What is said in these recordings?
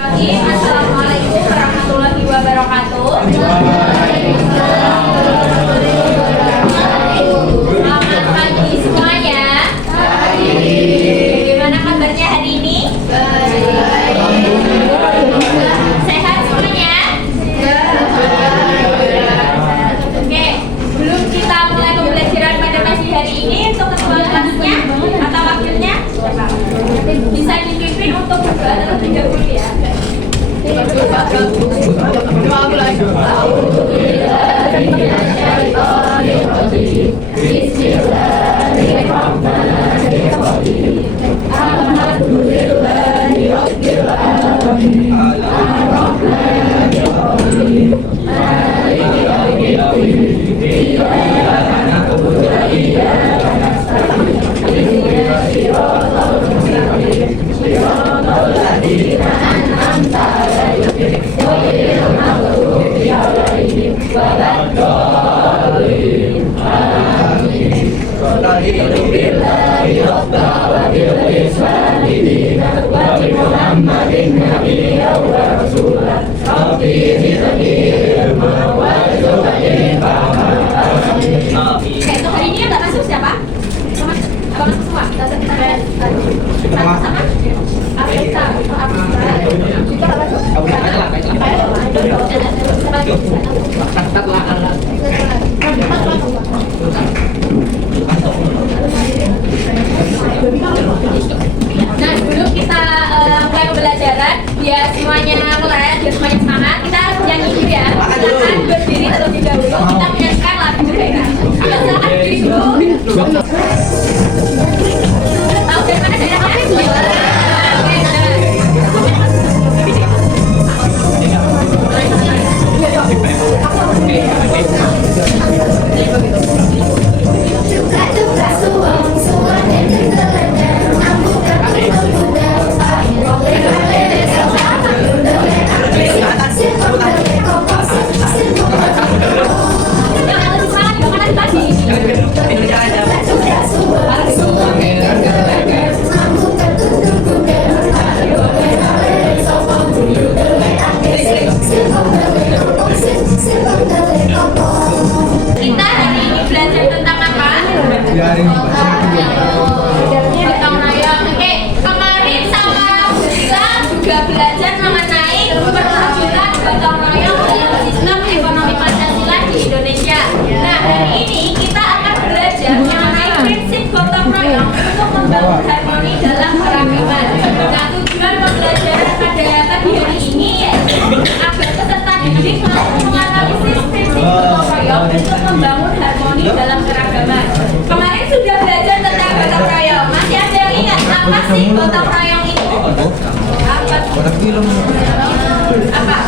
Assalamualaikum warahmatullahi wabarakatuh. Selamat pagi semuanya. Bagaimana kabarnya hari ini? Sehat semuanya? Oke, belum kita mulai pembelajaran pada pagi hari ini, untuk ketua kelasnya atau wakilnya bisa dipimpin untuk berdoa terlebih dahulu ya. Untuk hari ini yang nggak masuk siapa? Abang semua? Sama-sama? Nah, dulu kita mulai pembelajaran biar semuanya melek, biar semuanya semangat. Kita nyanyi dulu ya. Silakan berdiri terlebih dahulu. Kita menyanyikan lagu daerah. Silakan berdiri dulu. Tahu dari mana daerahnya? Kita hari ini belajar tentang apa? Gotong royong. Oke, kemarin sama kita juga belajar mengenai perwujudan gotong royong dalam sistem ekonomi Pancasila di Indonesia. Nah, hari ini kita akan belajar mengenai prinsip gotong royong untuk membangun harmoni dalam keragaman. Nah, tujuan pembelajaran pada pagi hari ini yaitu agar peserta didik mampu menganalisis prinsip gotong royong untuk membangun harmoni dalam keragaman. Kemarin sudah belajar tentang gotong royong. Masih ada yang ingat apa sih gotong royong itu? Apa? Apa?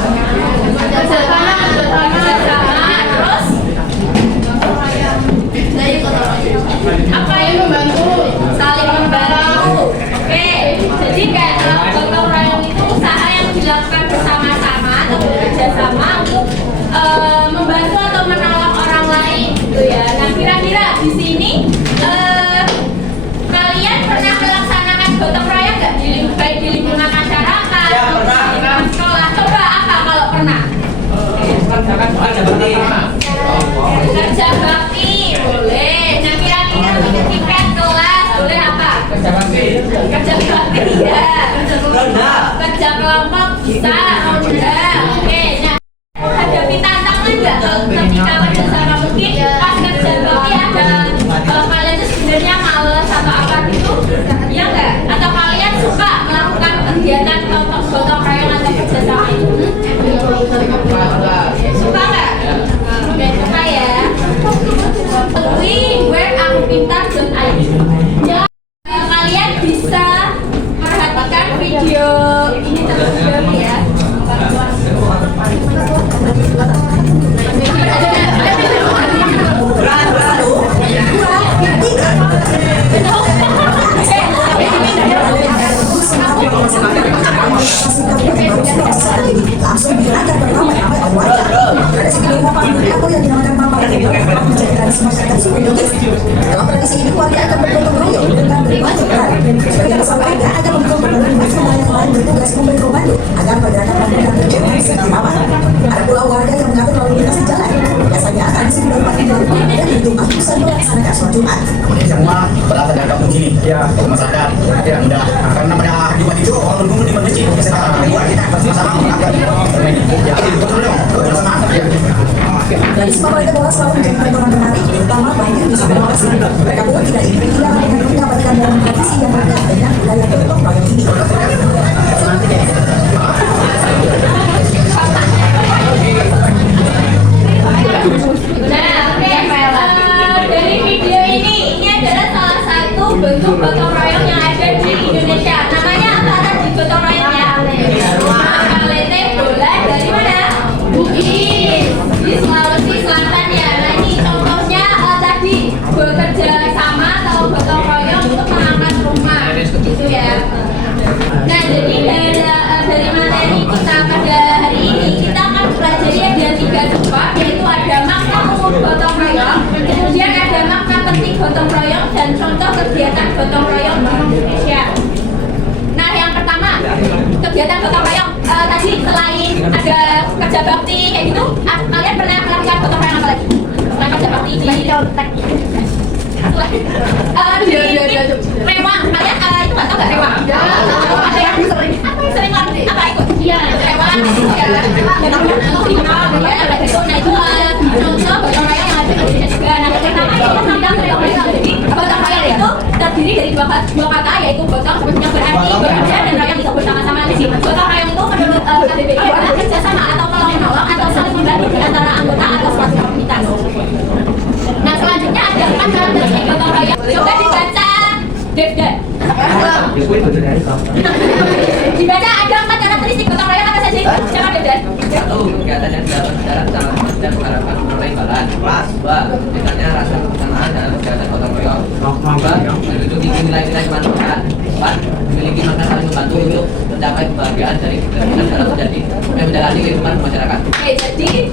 Kerjasama, terus apa yang membantu? Saling membantu. Oke, jadi kayak gotong royong itu usaha yang dilakukan bersama-sama atau bekerjasama untuk membantu atau menolong orang lain, gitu ya. Nah, kira-kira di sini kalian pernah melaksanakan gotong royong nggak baik di lingkungan masyarakat, ya, pernah. di lingkungan sekolah? Coba apa kalau pernah? Kerja bakti boleh. Nah, kira-kira untuk tingkat kelas boleh apa? Kerja bakti ya. Kerja kelompok bisa, ronda. Oke, nah hadapi tantangan nggak ketika kerja sama? Mungkin pas kerja bakti ada kalian tuh sebenarnya males atau apa gitu, ya nggak? Atau kalian suka melakukan kegiatan kelompok gotong royong atau kerja sama itu? Suka nggak? Oke, suka ya. Www.akupintar.id. Ya, kalian bisa perhatikan video ini terlebih dahulu ya. langsung belajar beramai-ramai wajar. Dari segi lingkungan atau yang dinamakan pamparan menjadikan masyarakat psikologis. Dalam tradisi ini keluarga akan bergotong royong dengan berbagai hal. Sebagai sampainya agar membangun semuanya lain bertugas memberi komando agar pergerakan pemerintahan berjalan secara aman. Ada pula warga yang mengatur lalu lintas di jalan. Biasanya tradisi mendapatkan dari pemuda di rumah usai melaksanakan sholat Jumat. Kemudian semua berasal dari kampung sini, masyarakat yang mudah. Karena pada Jumat itu orang berkumpul di masjid. Sekarang kita bersama-sama mengangkat. Bersama. Tradisi pemerintah bola selalu menjadi perhitungan menarik, terutama bagi wisata lokasi. Mereka pun tidak ingin kehilangan dengan mendapatkan dalam tradisi yang berkaitan dengan budaya gotong royong ini. Dari video ini adalah salah satu bentuk gotong royong yang ada di Indonesia. Namanya apa tadi gotong royongnya? Kalete bola dari mana? Di Sulawesi Selatan ya. Nah ini contohnya tadi bekerja sama atau gotong royong untuk mengangkat rumah gitu ya. Nah jadi dari materi kita pada hari ini kita akan pelajari ada 3 bab, yaitu ada makna umum gotong royong, kemudian ada makna penting gotong royong dan contoh kegiatan gotong royong di Indonesia. Nah yang pertama kegiatan gotong royong tadi selain ada kerja bakti kayak gitu, kalian pernah melakukan gotong royong apa lagi? Selain kerja bakti di Rewang, kalian itu nggak tahu nggak Rewang? Ada yang sering apa ikut? Iya, Rewang itu ya. Ada itu, nah itu contoh gotong royong yang ada di Indonesia juga. Nah yang pertama itu tentang gotong royong. Jadi gotong royong itu terdiri dari dua kata, yaitu gotong sebenarnya berarti bekerja dan royong itu bersama-sama di sini. Gotong royong itu menurut KBBI adalah kerjasama atau tolong menolong atau saling membantu di antara anggota atau suatu komunitas. Nah selanjutnya ada 4 karakteristik gotong royong. Coba dibaca, Devdan. Dibaca ada 4 karakteristik gotong royong apa saja? Coba Devdan. 1. Kegiatan yang dapat secara sama dan mengharapkan memperoleh imbalan. 2. Dekatnya rasa kebersamaan dalam kegiatan gotong royong. 2. Menjunjung tinggi nilai-nilai kemanusiaan. 4. Memiliki makna saling membantu untuk mencapai kebahagiaan dari kegiatan dalam menjalani kehidupan masyarakat. Oke, jadi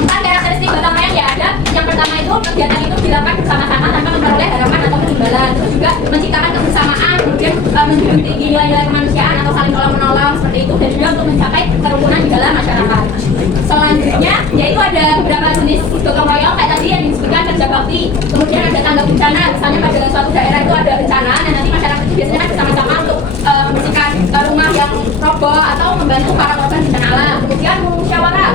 4 karakteristik gotong royong ya ada. Yang pertama itu kegiatan itu dilakukan bersama-sama tanpa memperoleh harapan atau imbalan. Terus juga menciptakan kebersamaan, kemudian menjunjung tinggi nilai-nilai kemanusiaan atau saling tolong menolong seperti itu, dan juga untuk mencapai kerukunan di dalam masyarakat. Selanjutnya yaitu ada beberapa jenis gotong royong kayak tadi yang disebutkan kerja bakti. Kemudian ada tanggap bencana, misalnya pada suatu daerah itu ada bencana dan nanti masyarakat itu biasanya kan bersama-sama untuk membersihkan rumah yang roboh atau membantu para korban bencana alam. Kemudian musyawarah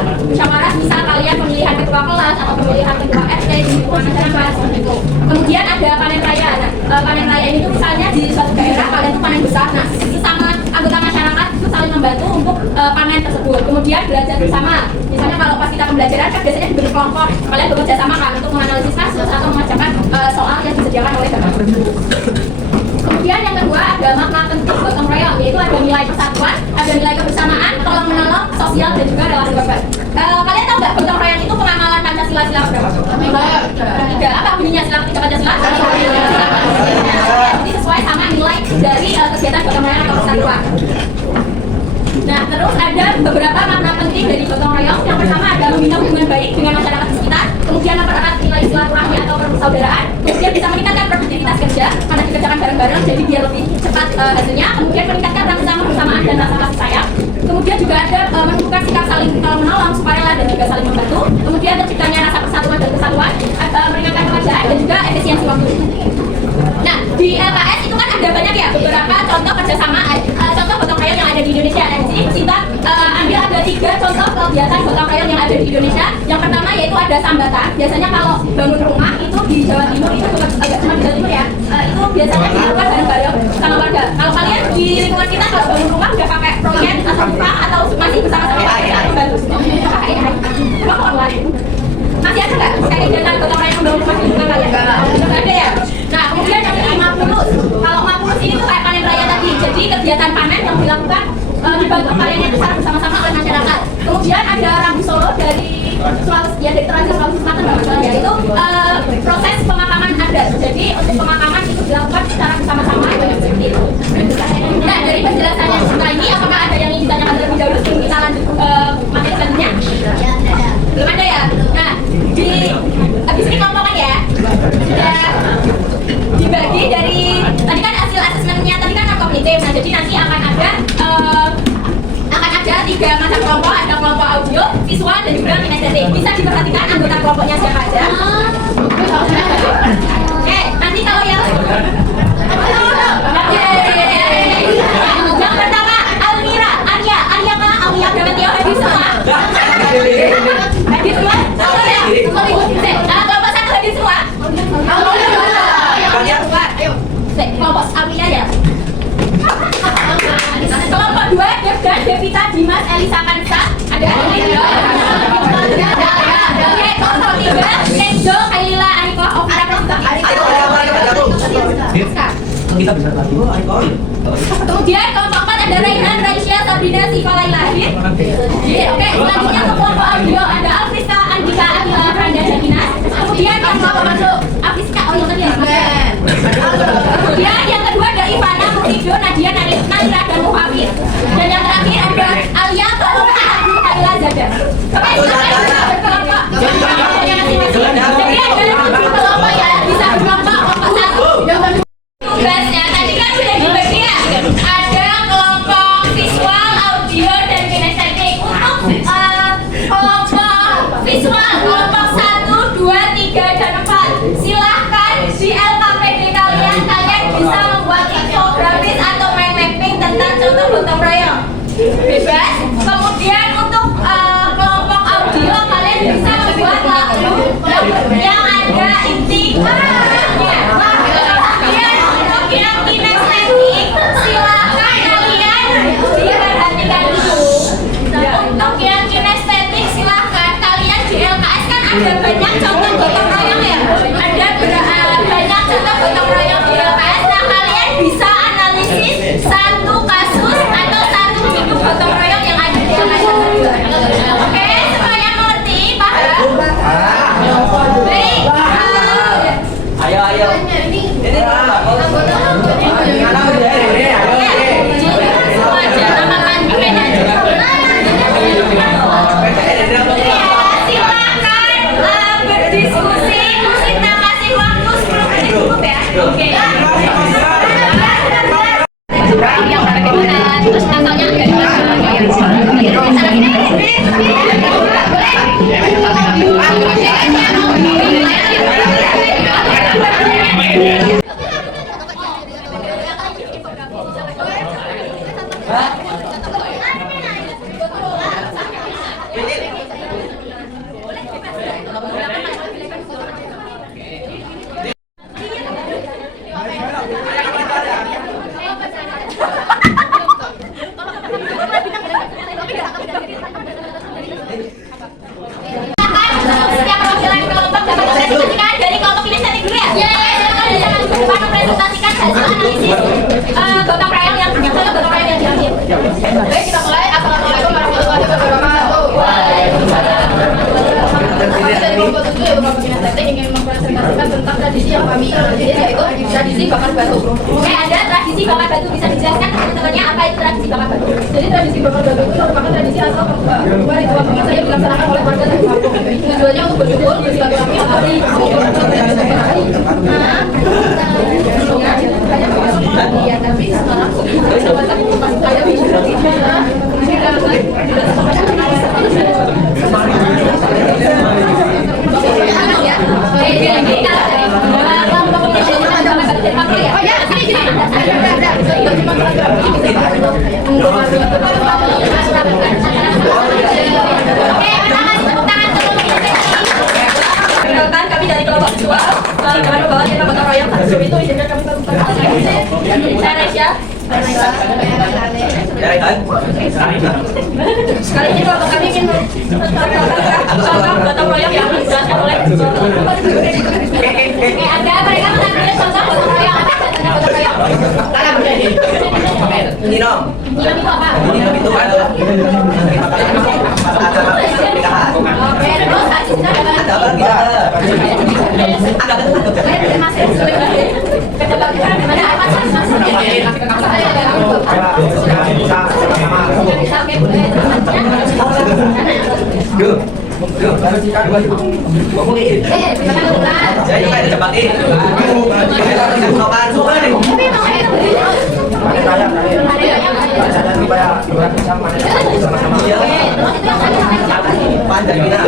misal kalian pemilihan ketua kelas atau pemilihan ketua RT di lingkungan masyarakat seperti itu. Kemudian ada panen raya. Nah, panen raya ini tuh misalnya di suatu daerah kalian tuh panen besar. Nah, sesama anggota masyarakat itu saling membantu untuk panen tersebut. Kemudian belajar bersama. Misalnya kalau pas kita pembelajaran kan biasanya diberi kelompok. Kalian bekerja sama kan untuk menganalisis kasus atau mengerjakan soal yang disediakan oleh bapak. Kemudian yang kedua ada makna penting gotong royong, yaitu ada nilai persatuan, ada nilai kebersamaan, tolong menolong, sosial dan juga relasi korban. Kalian tahu nggak gotong royong itu pengamalan Pancasila sila berapa? Tiga. Apa bunyinya sila ketiga Pancasila? Jadi sesuai sama nilai dari kegiatan gotong royong atau persatuan. Nah, terus ada beberapa makna penting dari gotong royong. Yang pertama ada membina hubungan baik dengan masyarakat sekitar, kemudian mempererat nilai silaturahmi atau persaudaraan, kemudian bisa meningkatkan produktivitas kerja karena dikerjakan bareng-bareng jadi biar lebih cepat hasilnya, kemudian meningkatkan rasa kebersamaan dan rasa kasih sayang, kemudian juga ada menunjukkan sikap saling menolong, sukarela dan juga saling membantu, kemudian terciptanya rasa persatuan dan kesatuan, meringankan pekerjaan dan juga efisiensi waktu. Nah, di LKS itu kan ada banyak ya beberapa contoh kerjasama, contoh gotong royong yang ada di Indonesia. Nah, di sini kita ambil ada 3 contoh kegiatan gotong royong yang ada di Indonesia. Yang pertama yaitu ada sambatan. Biasanya kalau bangun rumah itu di Jawa Timur itu agak cuma di Jawa Timur ya. Itu biasanya dilakukan bareng-bareng sama warga. Kalau kalian di lingkungan kita kalau bangun rumah udah pakai proyek atau upah atau masih bersama-sama atau baru? Coba online. Masih ada nggak kayak kegiatan gotong royong bangun rumah di lingkungan kalian? Nggak ada ya. Nah, kemudian yang ini Mapulus. Kalau Mapulus ini tuh kayak panen raya tadi. Jadi kegiatan panen yang dilakukan dibantu panen yang besar bersama-sama oleh masyarakat. Kemudian ada Rambu Solo dari Sulawesi, ya dari Toraja Sulawesi Selatan nggak masalah ya. Itu proses pemakaman adat. Jadi untuk pemakaman itu dilakukan secara bersama-sama seperti itu. Nah, dari penjelasannya setelah ini, apakah ada yang ingin ditanyakan terlebih dahulu sebelum kita lanjut materi selanjutnya? Belum ada ya. Nah, habis ini kelompokan ya. Sudah dibagi dari tadi kan hasil asesmennya tadi kan kognitif. Nah, jadi nanti akan ada bisa diperhatikan anggota kelompoknya siapa aja. Oke, nanti kalau yang yang pertama Almira, Arya mana? Aulia Gametio, Hadi semua. Hadi semua? Kelompok satu Hadi semua. Kelompok Aulia ya. Kelompok 2 Devda, Devita, Dimas, Elisa, Kansa. Ada oke, kelompok 3 Kenzo, Kailila, Ariko, Ovira, Kansa. Kita bisa lagi. Kemudian kelompok 4 ada Raihan, Raisya, Sabrina, Siva, Laila, Hafid. Oke, selanjutnya ke kelompok audio ada Afriska, Andika, Akila, Franda, dan Dinas. Kemudian yang kelompok masuk Afriska, oh yang tadi ya. Kemudian yang kedua ada Ivana, Murido, Nadia, Naira, dan Muhafid. Dan yang terakhir ada Alia, Tolong, Abu, Kaila, Zada. Oke, kelompok. Jadi ada kelompok ya, bisa kelompok 1. Tugasnya tadi kan sudah dibagi ya. Ada kelompok visual, audio, dan kinestetik. Untuk kelompok visual, kelompok 1, 2, 3, dan 4. Silahkan di LKPD kalian bisa membuat infografis atau mind mapping tentang contoh gotong royong. Bebas. Kemudian untuk kelompok audio kalian bisa membuat lagu yang ada inti. Yang kinestetik, silakan kalian diperhatikan dulu. Untuk yang kinestetik, silakan kalian di LKS kan ada banyak contoh gotong royong ya. Ada banyak contoh gotong royong di LKS. Nah kalian bisa analisis satu kasus atau satu bentuk gotong royong yang ada di LKS tersebut. Oke, semuanya mengerti, paham? Baik. Ayo. Ini silakan berdiskusi. Kita kasih waktu 10 menit cukup ya. Oke. Terus contohnya setiap perwakilan kelompok dapat mempresentasikan dari kelompok kinestetik dulu ya. Dapat mempresentasikan hasil analisis gotong royong yang diambil. Baik, kita mulai. Assalamualaikum warahmatullahi wabarakatuh. Kami dari kelompok 7 ya, kelompok kinestetik ingin mempresentasikan tentang tradisi yang kami ikuti, yaitu tradisi bakar batu. Oke, ada tradisi bakar batu, bisa dijelaskan teman-temannya apa itu tradisi bakar batu? Jadi tradisi bakar batu itu merupakan tradisi asal Papua. Ritual bakar yang dilaksanakan oleh warga dari kampung. Tujuannya untuk bersyukur, bersilaturahmi, hari ya, tapi sekarang kami dari kelompok visual. Jangan lupa kita gotong royong sebelum itu izinkan kami saya Resya. Sekali ini kelompok kami ingin contoh gotong royong yang dijelaskan oleh ada mereka mengambil contoh gotong royong. ini dong. Ini itu apa? Ini itu adalah Oke, terus asisnya ada apa lagi? Saya juga ada cepat ini. Sama-sama. Pancasila.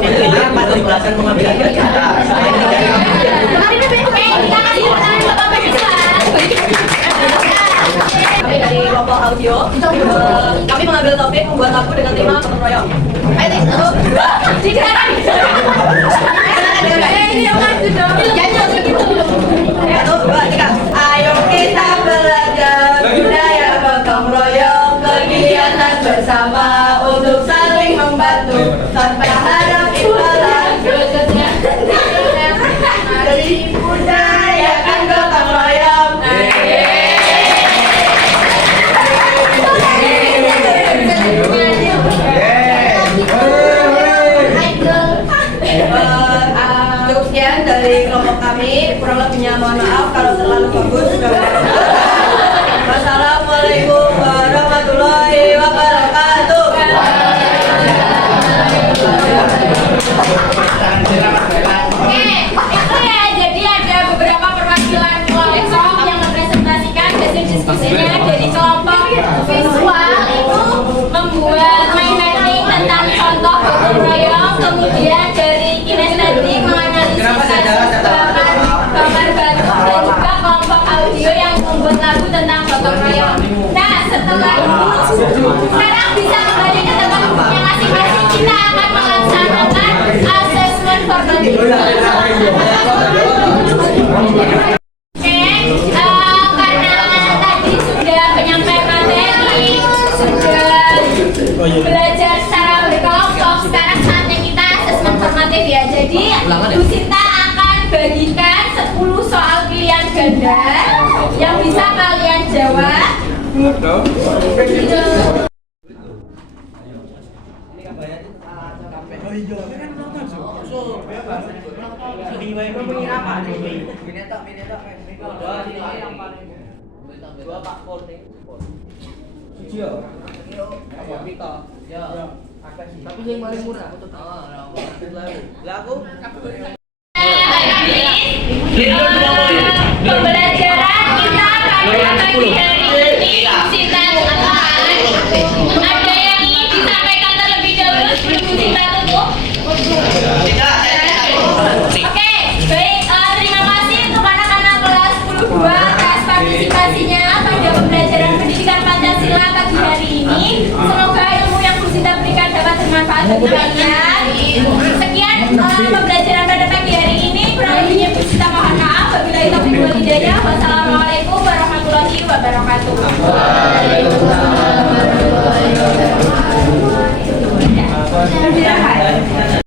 Intinya pada pelajaran pengambilan data. Kami dari kelompok audio, kami mengambil topik membuat lagu dengan tema gotong royong. Ayo, 1, 2, 3. Ayo kita belajar budaya gotong royong, kegiatan bersama untuk saling membantu tanpa harap imbalan. Dari budaya kan gotong royong. Cukup sekian dari kelompok kami, kurang lebihnya mohon maaf kalau terlalu bagus. Wassalamualaikum warahmatullahi wabarakatuh. Oke, itu ya. Jadi ada beberapa perwakilan kelompok yang merepresentasikan hasil diskusinya dari kelompok visual itu membuat mapping tentang contoh gotong royong, kemudian dari kinestetik menganalisis gambar batu, dan juga kelompok audio yang membuat lagu tentang gotong royong. Nah, setelah itu sekarang bisa kembali ke tempat-tempatnya masing-masing. Kita akan melaksanakan assessment for karena tadi sudah penyampaian materi, sudah belajar secara berkelompok, sekarang saatnya kita asesmen formatif ya. Jadi Bu Sinta akan bagikan 10 soal pilihan ganda yang bisa kalian jawab. Tapi yang paling murah untuk lagu. Pembelajaran kita pada pagi hari ini Sinta tutupan. Ada yang ingin disampaikan terlebih dahulu sebelum Sinta tutup? Oke, baik. Terima kasih untuk anak-anak kelas 10-2 atas partisipasinya pada pembelajaran pendidikan Pancasila pagi hari ini. Semoga ilmu yang Bu Sinta berikan dapat bermanfaat bagi kalian. Sekian pembelajaran pada pagi hari ini. Kurang lebihnya Bu Sinta mohon maaf. Wabillahi taufiq wal hidayah. Wassalamualaikum warahmatullahi wabarakatuh.